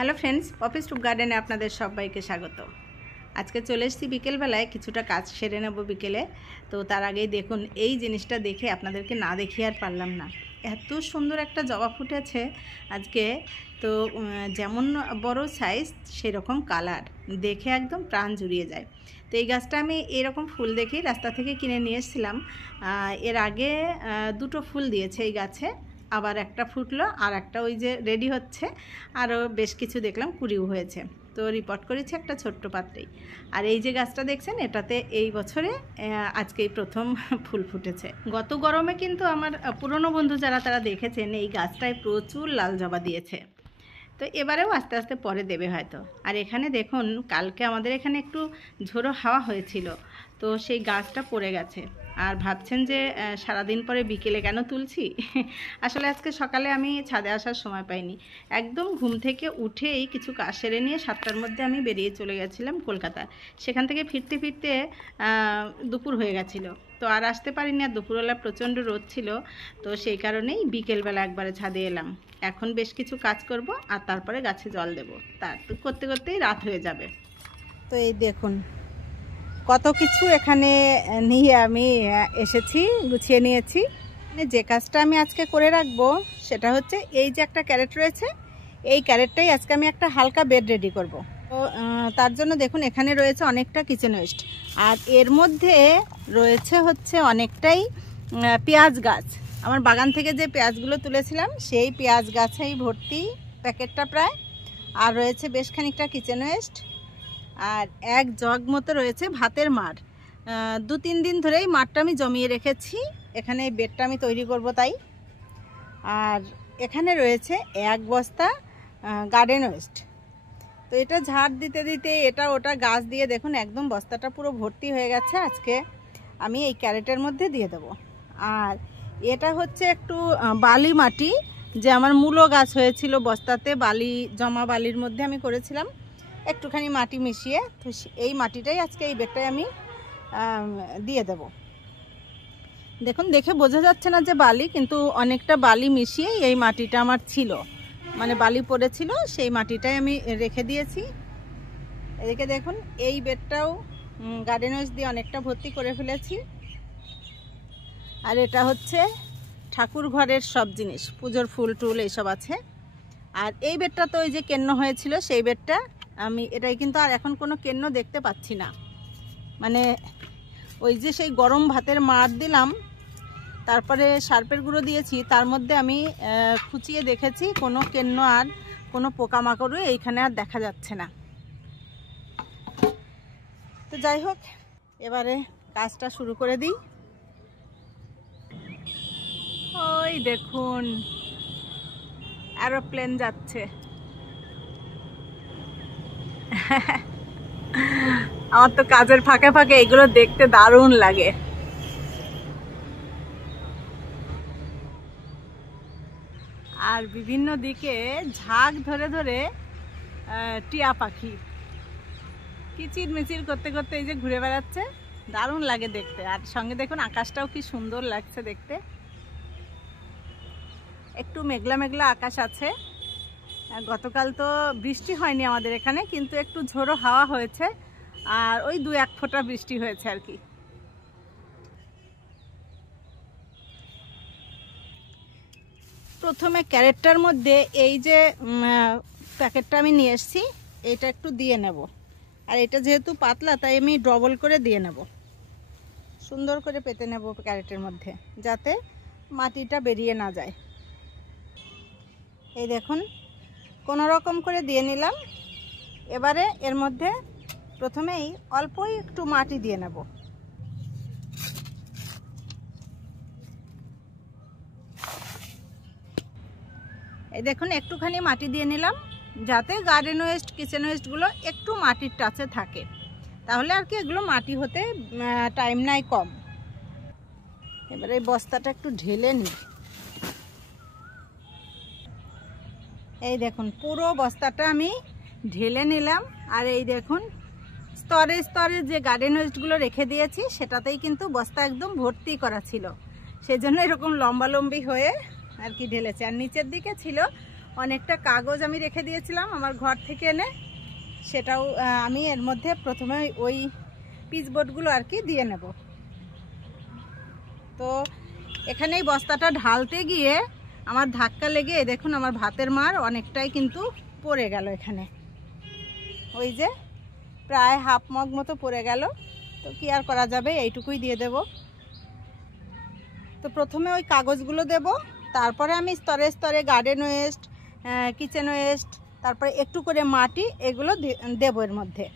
Hello friends, office to গার্ডেনে আপনাদের সবাইকে স্বাগত। আজকে চলে এসেছি বিকেলবেলায়, কিছুটা কাজ সেরে নেব বিকেলে। তো তার আগেই দেখুন, এই জিনিসটা দেখে আপনাদেরকে না দেখিয়ে আর পারলাম না। এত সুন্দর একটা জবা ফুটেছে আজকে। তো যেমন বড় সাইজ সেরকম কালার, দেখে একদম প্রাণ জুড়িয়ে যায়। তো এই গাছটা আমি এরকম ফুল দেখেই রাস্তা থেকে কিনে নিয়ে এসেছিলাম। এর আগে দুটো ফুল দিয়েছে এই গাছে, আবার একটা ফুটলো, আর একটা ওই যে রেডি হচ্ছে, আরও বেশ কিছু দেখলাম কুড়িও হয়েছে। তো রিপোর্ট করেছি একটা ছোট্ট পাত্রেই। আর এই যে গাছটা দেখছেন, এটাতে এই বছরে আজকেই প্রথম ফুল ফুটেছে। গত গরমে কিন্তু আমার পুরনো বন্ধু যারা তারা দেখেছেন, এই গাছটায় প্রচুর লাল জবা দিয়েছে। তো এবারেও আস্তে আস্তে পরে দেবে হয়তো। আর এখানে দেখুন, কালকে আমাদের এখানে একটু ঝোড়ো হাওয়া হয়েছিল, তো সেই গাছটা পড়ে গেছে। আর ভাবছেন যে সারাদিন পরে বিকেলে কেন তুলছি। আসলে আজকে সকালে আমি ছাদে আসার সময় পাইনি। একদম ঘুম থেকে উঠেই কিছু কাজ সেরে নিয়ে 7টার মধ্যে আমি বেরিয়ে চলে গেছিলাম কলকাতায়। সেখান থেকে ফিরতে ফিরতে দুপুর হয়ে গেছিলো, তো আর আসতে পারিনি। আর দুপুরবেলা প্রচণ্ড রোদ ছিল, তো সেই কারণেই বিকেলবেলা একবারে ছাদে এলাম। এখন বেশ কিছু কাজ করব, আর তারপরে গাছে জল দেব। তার করতে করতেই রাত হয়ে যাবে। তো এই দেখুন, কত কিছু এখানে নিয়ে আমি এসেছি, গুছিয়ে নিয়েছি। যে কাজটা আমি আজকে করে রাখবো সেটা হচ্ছে, এই যে একটা ক্যারেট রয়েছে, এই ক্যারেটটাই আজকে আমি একটা হালকা বেড রেডি করব। তো তার জন্য দেখুন, এখানে রয়েছে অনেকটা কিচেন ওয়েস্ট, আর এর মধ্যে রয়েছে হচ্ছে অনেকটাই পেঁয়াজ গাছ। আমার বাগান থেকে যে পেঁয়াজগুলো তুলেছিলাম, সেই পেঁয়াজ গাছেই ভর্তি প্যাকেটটা প্রায়। আর রয়েছে বেশ খানিকটা কিচেন ওয়েস্ট, আর এক জগ মতো রয়েছে ভাতের মাড়। 2-3 দিন ধরেই মাড়টা আমি জমিয়ে রেখেছি, এখানে এই বেডটা আমি তৈরি করব তাই। আর এখানে রয়েছে এক বস্তা গার্ডেন ওয়েস্ট। তো এটা ঝাড় দিতে দিতে এটা ওটা গাছ দিয়ে দেখুন একদম বস্তাটা পুরো ভর্তি হয়ে গেছে। আজকে আমি এই ক্যারেটের মধ্যে দিয়ে দেব। আর এটা হচ্ছে একটু বালি মাটি, যে আমার মূলো গাছ হয়েছিল বস্তাতে, বালি জমা বালির মধ্যে আমি করেছিলাম একটুখানি মাটি মিশিয়ে। তো এই মাটিটাই আজকে এই বেডটায় আমি দিয়ে দেব। দেখুন, দেখে বোঝা যাচ্ছে না যে বালি, কিন্তু অনেকটা বালি মিশিয়ে এই মাটিটা আমার ছিল, মানে বালি পড়েছিল, সেই মাটিটাই আমি রেখে দিয়েছি। এদিকে দেখুন, এই বেডটাও গার্ডেন ওয়েস্ট দিয়ে অনেকটা ভর্তি করে ফেলেছি। আর এটা হচ্ছে ঠাকুর ঘরের সব জিনিস, পুজোর ফুল টুল এইসব আছে। আর এই বেডটা তো ওই যে কেন্ন হয়েছিল, সেই বেডটা আমি, এটাই কিন্তু আর এখন কোনো কেন্ন দেখতে পাচ্ছি না। মানে ওই যে সেই গরম ভাতের মাড় দিলাম, তারপরে সার্পের গুঁড়ো দিয়েছি, তার মধ্যে আমি খুঁচিয়ে দেখেছি কোনো কেন্ন আর কোনো পোকামাকড়ও এইখানে আর দেখা যাচ্ছে না। তো যাই হোক, এবারে কাজটা শুরু করে দিই। ওই দেখুন, এরোপ্লেন যাচ্ছে। আমার তো কাজের ফাঁকে ফাঁকে এগুলো দেখতে দারুণ লাগে। আর বিভিন্ন দিকে ঝাঁক ধরে ধরে টিয়া পাখি কিচির মিচির করতে করতে এই যে ঘুরে বেড়াচ্ছে, দারুণ লাগে দেখতে। আর সঙ্গে দেখুন আকাশটাও কি সুন্দর লাগছে দেখতে। একটু মেঘলা মেঘলা আকাশ আছে। গতকাল তো বৃষ্টি হয়নি আমাদের এখানে, কিন্তু একটু ঝোড়ো হাওয়া হয়েছে, আর ওই 2-1 ফোঁটা বৃষ্টি হয়েছে আর কি। প্রথমে ক্যারেটটার মধ্যে এই যে প্যাকেটটা আমি নিয়ে এসেছি, এটা একটু দিয়ে নেব। আর এটা যেহেতু পাতলা, তাই আমি ডবল করে দিয়ে নেব। সুন্দর করে পেতে নেব ক্যারেটের মধ্যে, যাতে মাটিটা বেরিয়ে না যায়। এই দেখুন, কোনো রকম করে দিয়ে নিলাম। এবারে এর মধ্যে প্রথমেই অল্পই একটু মাটি দিয়ে নেব। এই দেখুন, একটুখানি মাটি দিয়ে নিলাম, যাতে গার্ডেন ওয়েস্ট কিচেন ওয়েস্টগুলো একটু মাটির টাচে থাকে, তাহলে আর কি এগুলো মাটি হতে টাইম নেয় কম। এবারে এই বস্তাটা একটু ঢেলে নিই। এই দেখুন, পুরো বস্তাটা আমি ঢেলে নিলাম। আর এই দেখুন, স্তরে স্তরে যে গার্ডেন ওয়েস্টগুলো রেখে দিয়েছি, সেটাতেই কিন্তু বস্তা একদম ভর্তি করা ছিল, সেজন্য এরকম লম্বালম্বি হয়ে আর কি ঢেলেছে। আর নিচের দিকে ছিল অনেকটা কাগজ আমি রেখে দিয়েছিলাম আমার ঘর থেকে এনে, সেটাও আমি এর মধ্যে প্রথমে ওই পিচবোর্ডগুলো আর কি দিয়ে নেব। তো এখানে এই বস্তাটা ঢালতে গিয়ে আমার ধাক্কা লেগে দেখুন আমার ভাতের মার অনেকটাই কিন্তু পড়ে গেল এখানে, ওই যে প্রায় হাফ মগ মতো পড়ে গেল। তো কি আর করা যাবে, এইটুকুই দিয়ে দেব। তো প্রথমে ওই কাগজগুলো দেব, তারপরে আমি স্তরে স্তরে গার্ডেন ওয়েস্ট, কিচেন ওয়েস্ট, তারপরে একটু করে মাটি, এগুলো দেবো এর মধ্যে।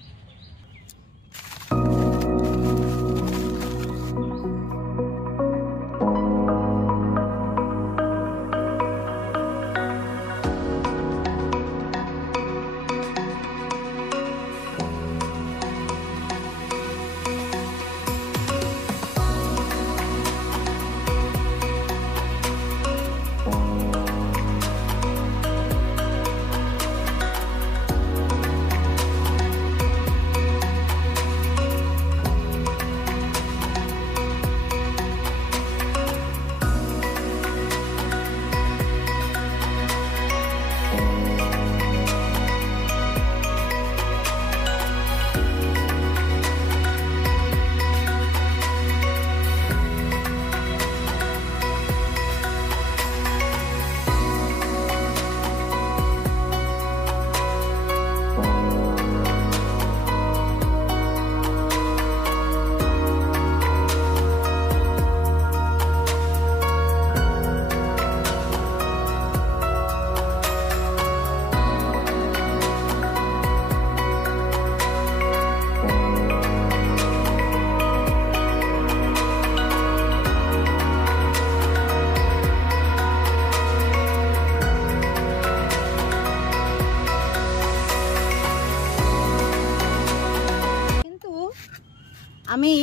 আমি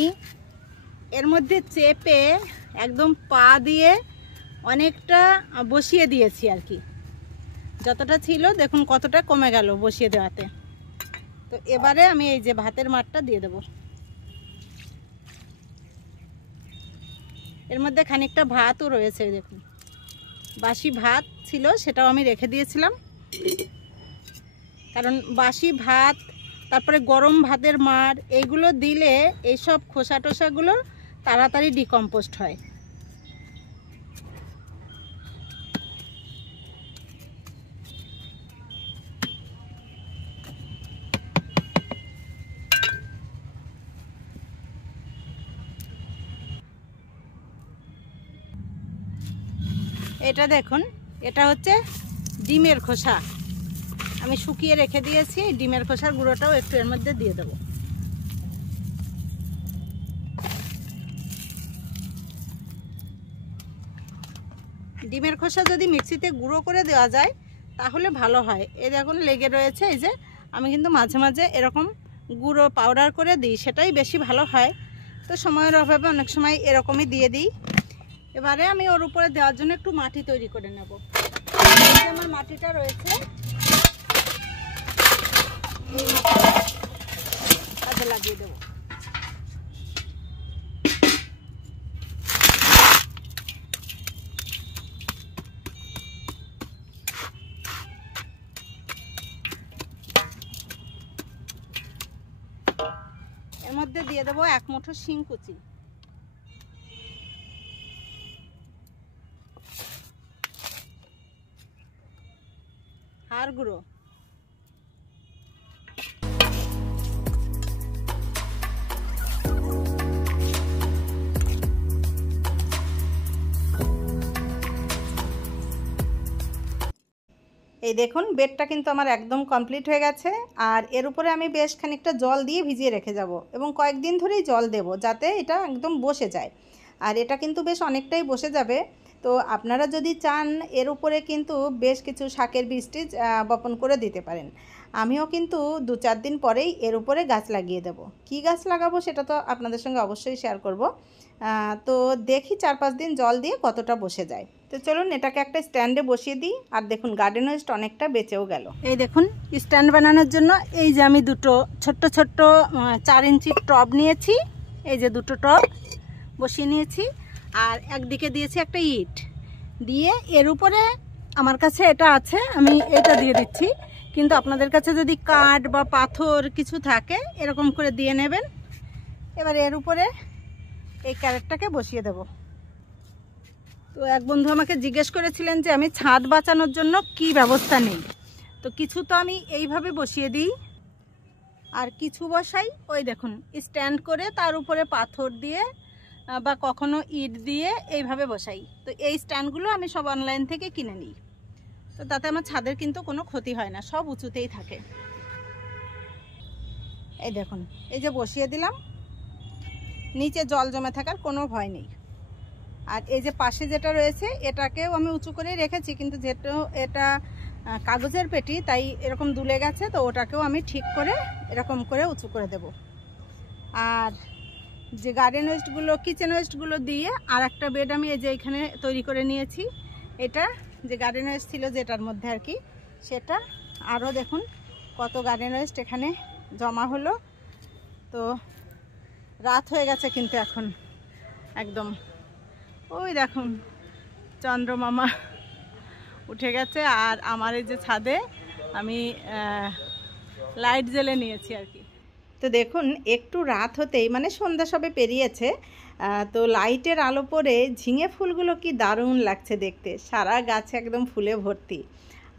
এর মধ্যে চেপে একদম পা দিয়ে অনেকটা বসিয়ে দিয়েছি আর কি, যতটা ছিল দেখুন কতটা কমে গেল বসিয়ে দেওয়াতে। তো এবারে আমি এই যে ভাতের মাঠটা দিয়ে দেব। এর মধ্যে খানিকটা ভাতও রয়েছে, দেখুন বাসি ভাত ছিল, সেটাও আমি রেখে দিয়েছিলাম, কারণ বাসি ভাত তারপরে গরম ভাতের মার এইগুলো দিলে এইসব খোসা টোসাগুলো তাড়াতাড়ি ডিকম্পোস্ট হয়। এটা দেখুন, এটা হচ্ছে ডিমের খোসা, আমি শুকিয়ে রেখে দিয়েছি। ডিমের খোসার গুঁড়োটাও একটু এর মধ্যে দিয়ে দেবো। ডিমের খোসা যদি মিক্সিতে গুঁড়ো করে দেওয়া যায় তাহলে ভালো হয়। এই দেখুন লেগে রয়েছে, এই যে আমি কিন্তু মাঝে মাঝে এরকম গুঁড়ো পাউডার করে দিই, সেটাই বেশি ভালো হয়। তো সময়ের অভাবে অনেক সময় এরকমই দিয়ে দিই। এবারে আমি ওর উপরে দেওয়ার জন্য একটু মাটি তৈরি করে নেব। আমার মাটিটা রয়েছে, কাজে লাগিয়ে দেবো। এর মধ্যে দিয়ে দেবো 1 মুঠো শিং কুচি, হাড় গুঁড়ো, এই দেখুন বেডটা কিন্তু আমার একদম কমপ্লিট হয়ে গেছে। আর এর উপরে আমি বেশ খানিকটা জল দিয়ে ভিজিয়ে রেখে যাব এবং কয়েকদিন ধরেই জল দেব যাতে এটা একদম বসে যায়। আর এটা কিন্তু বেশ অনেকটাই বসে যাবে। তো আপনারা যদি চান এর উপরে কিন্তু বেশ কিছু শাকের বীজ বপন করে দিতে পারেন। আমিও কিন্তু 2-4 দিন পরেই এর উপরে গাছ লাগিয়ে দেব। কি গাছ লাগাবো সেটা তো আপনাদের সঙ্গে অবশ্যই শেয়ার করব। তো দেখি 4-5 দিন জল দিয়ে কতটা বসে যায়। তো চলুন এটাকে একটা স্ট্যান্ডে বসিয়ে দিই। আর দেখুন গার্ডেন ওয়েস্ট অনেকটা বেঁচেও গেল। এই দেখুন স্ট্যান্ড বানানোর জন্য এই যে আমি দুটো ছোট্ট ছোট্ট 4 ইঞ্চির টব নিয়েছি। এই যে দুটো টব বসিয়ে নিয়েছি, আর একদিকে দিয়েছি একটা ইট দিয়ে, এর উপরে আমার কাছে এটা আছে, আমি এটা দিয়ে দিচ্ছি, কিন্তু আপনাদের কাছে যদি কাঠ বা পাথর কিছু থাকে এরকম করে দিয়ে নেবেন। এবার এর উপরে এই ক্যারেটটাকে বসিয়ে দেব। তো এক বন্ধু আমাকে জিজ্ঞেস করেছিলেন যে আমি ছাদ বাঁচানোর জন্য কি ব্যবস্থা নেই। তো কিছু তো আমি এইভাবে বসিয়ে দিই, আর কিছু বসাই ওই দেখুন স্ট্যান্ড করে তার উপরে পাথর দিয়ে বা কখনো ইট দিয়ে এইভাবে বসাই। তো এই স্ট্যান্ডগুলো আমি সব অনলাইন থেকে কিনে নিই। তো তাতে আমার ছাদের কিন্তু কোনো ক্ষতি হয় না, সব উঁচুতেই থাকে। এই দেখুন, এই যে বসিয়ে দিলাম, নিচে জল জমে থাকার কোনো ভয় নেই। আর এই যে পাশে যেটা রয়েছে এটাকেও আমি উঁচু করে রেখেছি, কিন্তু যেহেতু এটা কাগজের পেটি তাই এরকম দুলে গেছে, তো ওটাকেও আমি ঠিক করে এরকম করে উঁচু করে দেব। আর যে গার্ডেন ওয়েস্টগুলো, কিচেন ওয়েস্টগুলো দিয়ে আর একটা বেড আমি এই যে এখানে তৈরি করে নিয়েছি। এটা যে গার্ডেন ওয়েস্ট ছিল যেটার মধ্যে আর কি, সেটা আরও দেখুন কত গার্ডেন ওয়েস্ট এখানে জমা হলো। তো রাত হয়ে গেছে কিন্তু এখন একদম, ওই দেখুন চন্দ্রমামা উঠে গেছে। আর আমার এই যে ছাদে আমি লাইট জ্বেলে নিয়েছি আর কি। তো দেখুন একটু রাত হতেই, মানে সন্ধ্যা সবে পেরিয়েছে, তো লাইটের আলো পড়ে ঝিঙে ফুলগুলো কি দারুণ লাগছে দেখতে, সারা গাছে একদম ফুলে ভর্তি।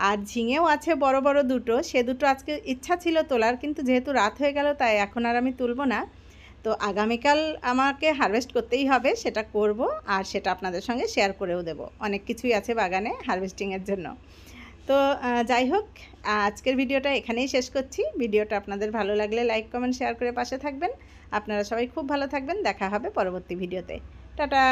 আর ঝিঙেও আছে বড় বড় দুটো, সে দুটো আজকে ইচ্ছা ছিল তোলার, কিন্তু যেহেতু রাত হয়ে গেল তাই এখন আর আমি তুলব না। তো আগামীকাল আমাকে হারভেস্ট করতেই হবে, সেটা করব, আর সেটা আপনাদের সঙ্গে শেয়ার করেও দেব। অনেক কিছুই আছে বাগানে হারভেস্টিংয়ের জন্য। তো যাই হোক, আজকের ভিডিওটা এখানেই শেষ করছি। ভিডিওটা আপনাদের ভালো লাগলে লাইক কমেন্ট শেয়ার করে পাশে থাকবেন। আপনারা সবাই খুব ভালো থাকবেন, দেখা হবে পরবর্তী ভিডিওতে। টাটা।